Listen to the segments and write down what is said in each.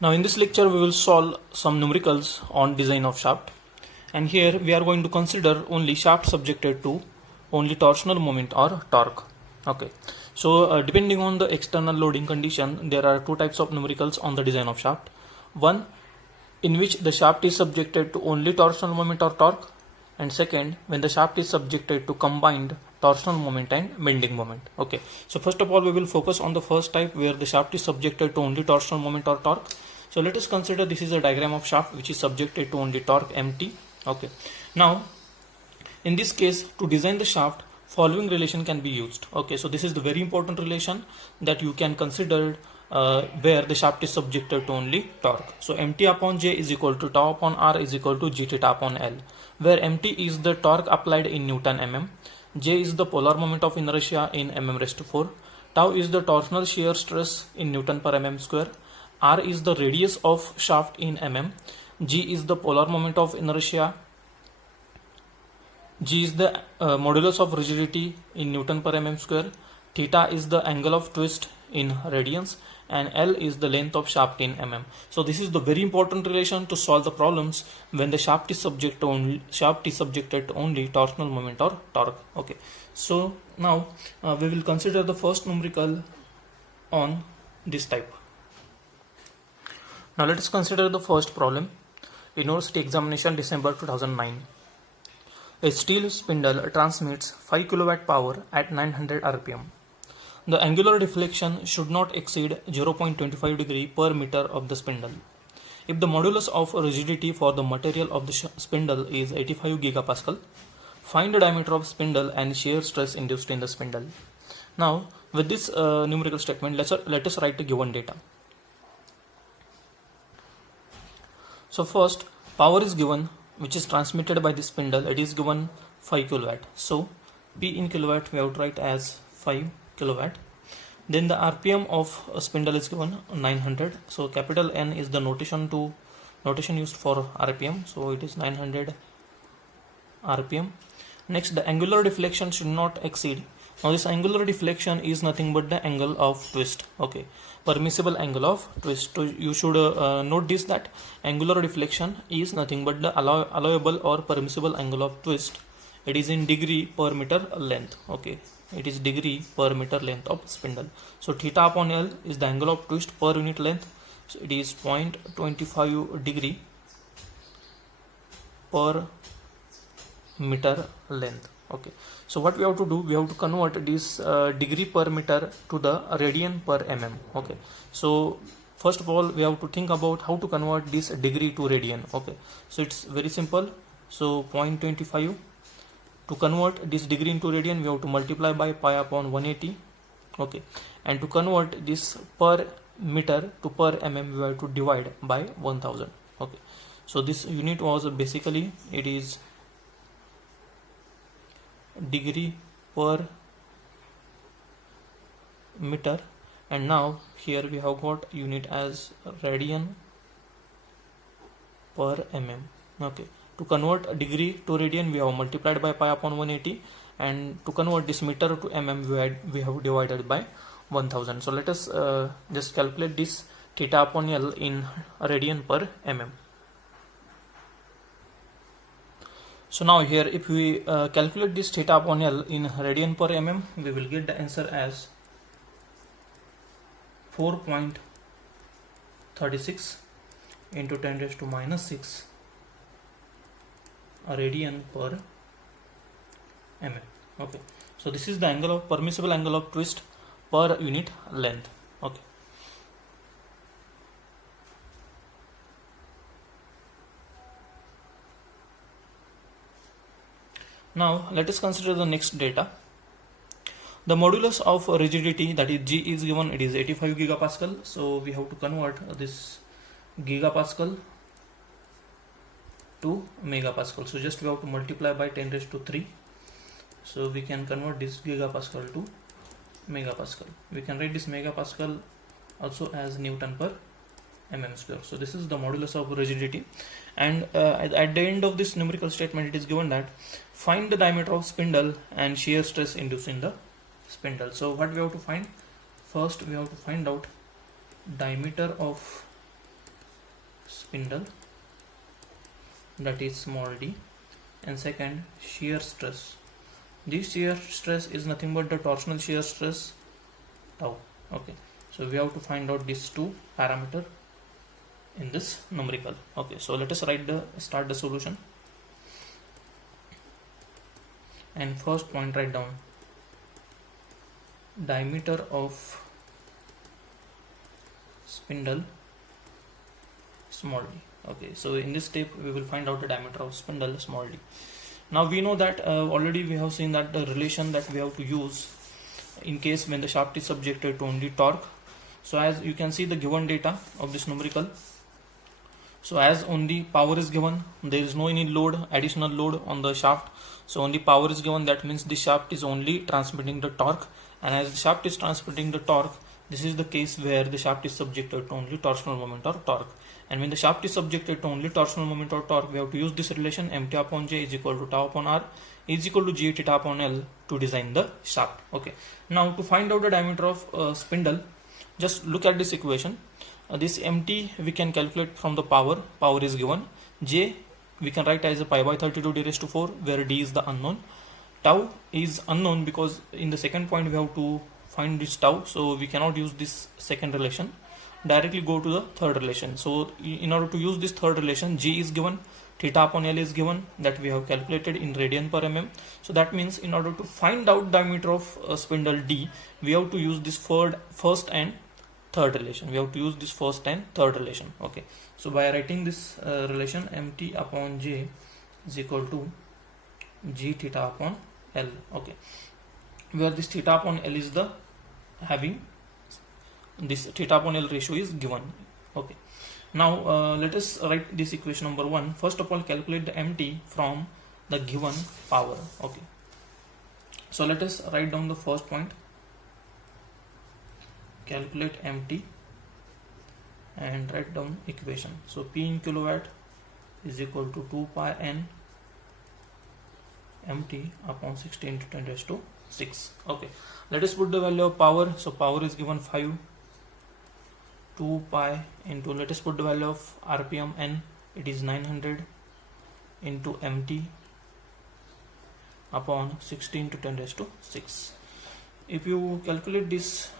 Now in this lecture we will solve some numericals on design of shaft, and here we are going to consider only shaft subjected to only torsional moment or torque. Okay, so depending on the external loading condition, there are two types of numericals on the design of shaft. One in which the shaft is subjected to only torsional moment or torque, and second when the shaft is subjected to combined torsional moment and bending moment. Okay, so first of all we will focus on the first type where the shaft is subjected to only torsional moment or torque. So let us consider this is a diagram of shaft which is subjected to only torque mt. Okay, now in this case to design the shaft following relation can be used. Okay, so this is the very important relation that you can consider where the shaft is subjected to only torque. So mt upon j is equal to tau upon r is equal to g theta upon l, where mt is the torque applied in Newton mm, j is the polar moment of inertia in mm raised to 4, tau is the torsional shear stress in Newton per mm square, r is the radius of shaft in mm, g is the polar moment of inertia, g is the modulus of rigidity in Newton per mm square, theta is the angle of twist in radians, and L is the length of shaft in mm. So this is the very important relation to solve the problems when the shaft is subjected to only torsional moment or torque. Okay, so now we will consider the first numerical on this type. Now let us consider the first problem. University examination December 2009. A steel spindle transmits 5 kW power at 900 rpm. The angular deflection should not exceed 0.25 degree per meter of the spindle. If the modulus of rigidity for the material of the spindle is 85 gigapascal, find the diameter of spindle and shear stress induced in the spindle. Now with this numerical statement, let us write the given data. So first, power is given which is transmitted by the spindle. It is given 5 kilowatt. So P in kilowatt we have to write as 5 kilowatt. Then the RPM of a spindle is given 900. So capital N is the notation used for RPM. So it is 900 RPM. Next, the angular deflection should not exceed. Now this angular deflection is nothing but the angle of twist. Okay, permissible angle of twist. So you should note this, that angular deflection is nothing but the allowable or permissible angle of twist. It is in degree per meter length. Okay, it is degree per meter length of spindle. So theta upon L is the angle of twist per unit length. So it is 0.25 degree per meter length. Okay, so what we have to do, we have to convert this degree per meter to the radian per mm. Okay, so first of all we have to think about how to convert this degree to radian. Okay, so it's very simple. So 0.25, to convert this degree into radian we have to multiply by pi upon 180. Okay, and to convert this per meter to per mm we have to divide by 1000. Okay, so this unit was basically, it is degree per meter, and now here we have got unit as radian per mm. Okay, to convert a degree to radian we have multiplied by pi upon 180, and to convert this meter to mm we have divided by 1000. So let us just calculate this theta upon L in radian per mm. So now here if we calculate this theta upon L in radian per mm, we will get the answer as 4.36 into 10 raised to minus 6 radian per mm. Okay, so this is the angle of permissible angle of twist per unit length. Okay, now let us consider the next data. The modulus of rigidity, that is G, is given. It is 85 gigapascal. So we have to convert this gigapascal to megapascal. So just we have to multiply by 10 raised to 3. So we can convert this gigapascal to megapascal. We can write this megapascal also as Newton per mm square. So this is the modulus of rigidity, and at the end of this numerical statement it is given that find the diameter of spindle and shear stress induced in the spindle. So what we have to find? First we have to find out diameter of spindle, that is small d, and second shear stress. This shear stress is nothing but the torsional shear stress tau. Okay, so we have to find out these two parameter in this numerical. Okay, so let us start the solution. And first point, write down diameter of spindle small d. Okay, so in this step we will find out the diameter of spindle small d. Now we know that already we have seen that the relation that we have to use in case when the shaft is subjected to only torque. So as you can see the given data of this numerical, so as only power is given, there is no any load, additional load on the shaft, so only power is given, that means the shaft is only transmitting the torque. And as the shaft is transmitting the torque, this is the case where the shaft is subjected to only torsional moment or torque. And when the shaft is subjected to only torsional moment or torque, we have to use this relation mt upon j is equal to tau upon r is equal to g theta upon l to design the shaft. Okay, now to find out the diameter of spindle, just look at this equation. This mt we can calculate from the power is given, j we can write as a pi by 32 d raised to 4 where d is the unknown, tau is unknown because in the second point we have to find this tau, so we cannot use this second relation, directly go to the third relation. So in order to use this third relation, g is given, theta upon l is given, that we have calculated in radian per mm. So that means in order to find out diameter of spindle d, we have to use this first and third relation. We have to use this first and third relation. Okay, so by writing this relation mt upon j is equal to g theta upon l. Okay, where this theta upon l is the having this theta upon l ratio is given. Okay, now let us write this equation number 1. First of all, calculate the mt from the given power. Okay, so let us write down the first point, calculate mt and write down equation. So P in kilowatt is equal to 2 pi n mt upon 16 to 10 raised to 6. Okay, let us put the value of power. So power is given 5, 2 pi into, let us put the value of rpm n, it is 900 into mt upon 16 to 10 raised to 6. If you calculate this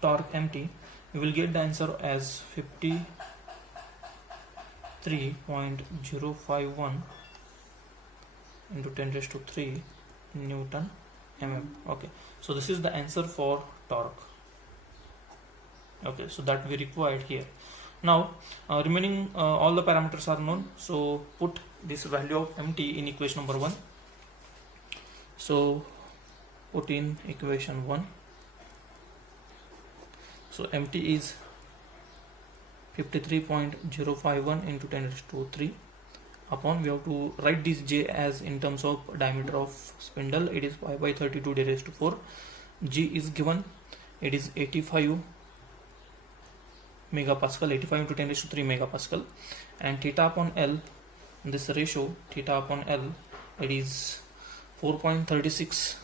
torque mt, you will get the answer as 53.051 into 10 raised to 3 Newton mm. Okay, so this is the answer for torque. Okay, so that we required here. Now remaining all the parameters are known, so put this value of mt in equation number 1. So put in equation 1. So mt is 53.051 into 10 raised to 3 upon, we have to write this j as in terms of diameter of spindle, it is pi by 32 d raised to 4. G is given, it is 85 megapascal, 85 into 10 raised to 3 megapascal, and theta upon l, this ratio theta upon l, it is 4.36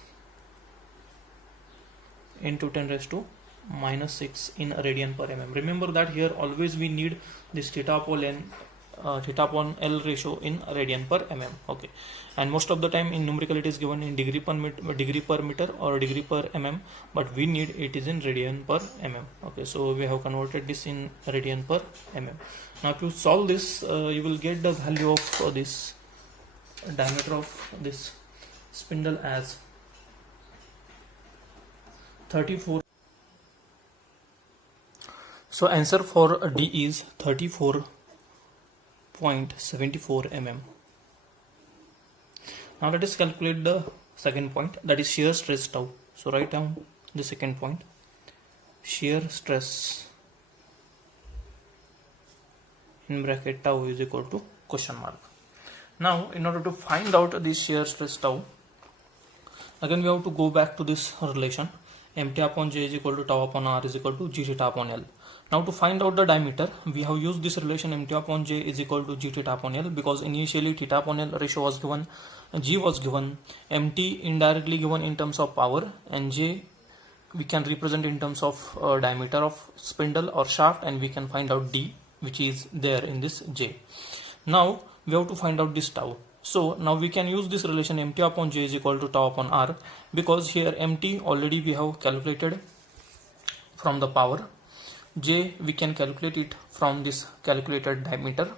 into 10 raised to minus 6 in radian per mm. Remember that here always we need this theta upon L ratio in radian per mm. Okay, and most of the time in numerical it is given in degree per meter or degree per mm, but we need it is in radian per mm. Okay, so we have converted this in radian per mm. Now if you solve this, you will get the value of this diameter of this spindle as 34. So answer for D is 34.74 mm. Now let us calculate the second point, that is shear stress tau. So write down the second point, shear stress in bracket tau is equal to question mark. Now in order to find out this shear stress tau, again we have to go back to this relation mt upon j is equal to tau upon r is equal to g theta upon l. Now to find out the diameter, we have used this relation mt upon j is equal to g theta upon l, because initially theta upon l ratio was given, g was given, mt indirectly given in terms of power, and j we can represent in terms of diameter of spindle or shaft, and we can find out d which is there in this J. Now we have to find out this tau. So now we can use this relation mt upon J is equal to tau upon R, because here mt already we have calculated from the power. J we can calculate it from this calculated diameter.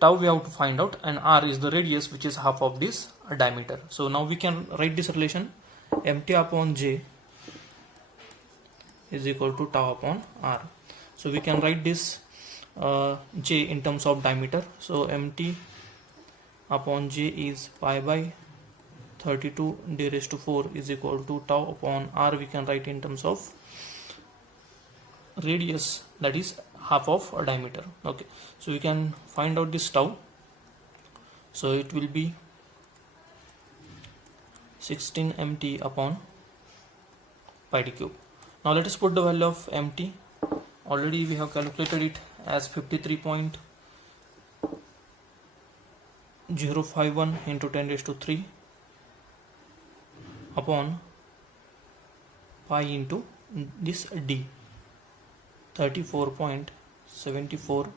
Tau we have to find out, and R is the radius, which is half of this diameter. So now we can write this relation mt upon J is equal to tau upon R. So we can write this J in terms of diameter. So mt upon J is pi by 32 d raised to 4 is equal to tau upon R. We can write in terms of radius, that is half of a diameter. Okay, so we can find out this tau. So it will be 16 mt upon pi d cube. Now let us put the value of mt. Already we have calculated it as 53.051 into 10 raised to 3 upon pi into this d, 34.74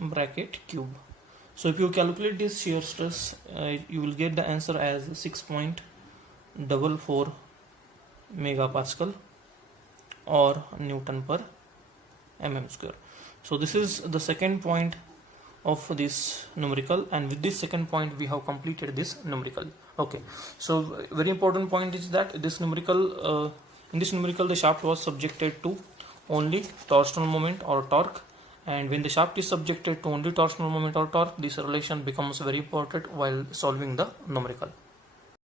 bracket cube. So if you calculate this shear stress, you will get the answer as 6.44 megapascal or Newton per mm square. So this is the second point of this numerical, and with this second point we have completed this numerical. Okay, so very important point is that this numerical in this numerical the shaft was subjected to only torsional moment or torque, and when the shaft is subjected to only torsional moment or torque, this relation becomes very important while solving the numerical.